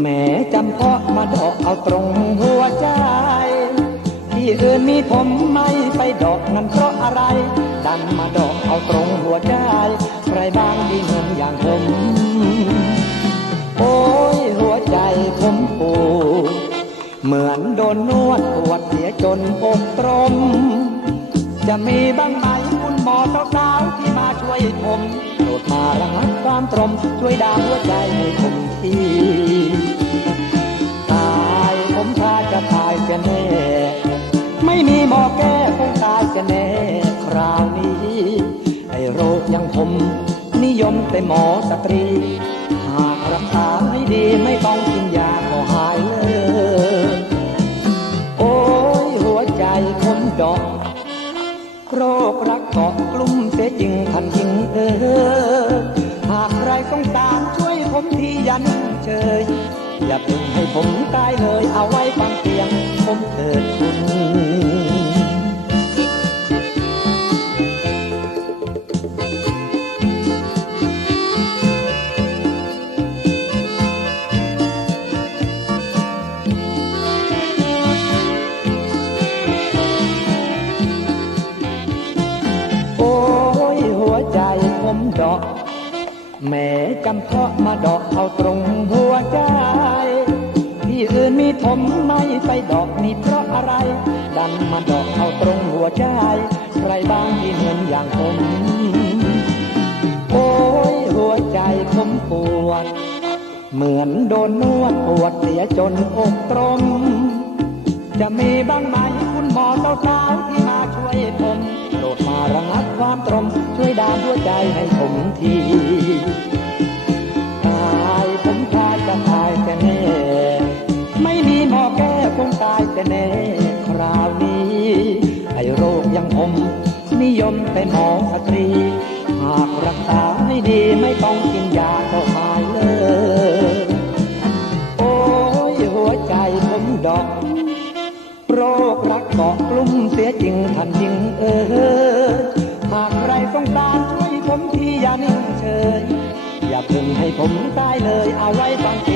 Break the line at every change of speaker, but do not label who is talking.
แม่จำเพาะมาดอกเอาตรงหัวใจ ที่อื่นมีผมไม่ไปดอกนั้นเพราะอะไร ดันมาดอกเอาตรงหัวใจ ใครบ้างดีเงินอย่างผมโอ้ยหัวใจผมปูเหมือนโดนนวดปวดเสียจนอกตรม จะมีบ้างไหมคุณหมอสาวๆที่มาช่วยผม ดมาระงับความตรม ช่วยดามหัวใจให้คงที่ตายผมพาจะตายจะแน่ ไม่มีหมอแก้คงตายจะแน่ คราวนี้ ไอ้โรคยังผม นิยมแต่หมอสตรี หากรักษาให้ดีไม่ต้องกินยา โรครักเกาะกลุ่มเสียจริงทันยิงเออหากใครสงสารช่วยผมทียันเชยอย่าเพิ่งให้ผมตายเลยเอาไว้ฟังเสีย ผมดอกแม่จำเพาะมาดอกเอาตรงหัวใจที่อื่นมีผมไม่ไปดอกนี่เพราะอะไร ดันมาดอกเอาตรงหัวใจ ใครบ้างที่เหมือนอย่างผมโอ้ยหัวใจผมปวด เหมือนโดนนวดปวดเสียจนอกตรม จะมีบ้างไหมคุณหมอสาวๆที่ รดมาระงับความตรมช่วยดามหัวใจให้ผมทีตายผมพาจะตายจะแน่ไม่มีหมอแก้คงตายจะแน่คราวนี้ไอ้โรคยังผมนิยมแต่หมอสตรี หากรักษาให้ดีไม่ต้องกินยาก็หายเลย โอ้ยหัวใจผมดอก โรครักเกาะกลุ่มเสียจริงทันยิงเออหากใครต้องการช่วยผมทีอย่านิ่งเฉย อย่าเพิ่งให้ผมตายเลยเอาไว้ฟัง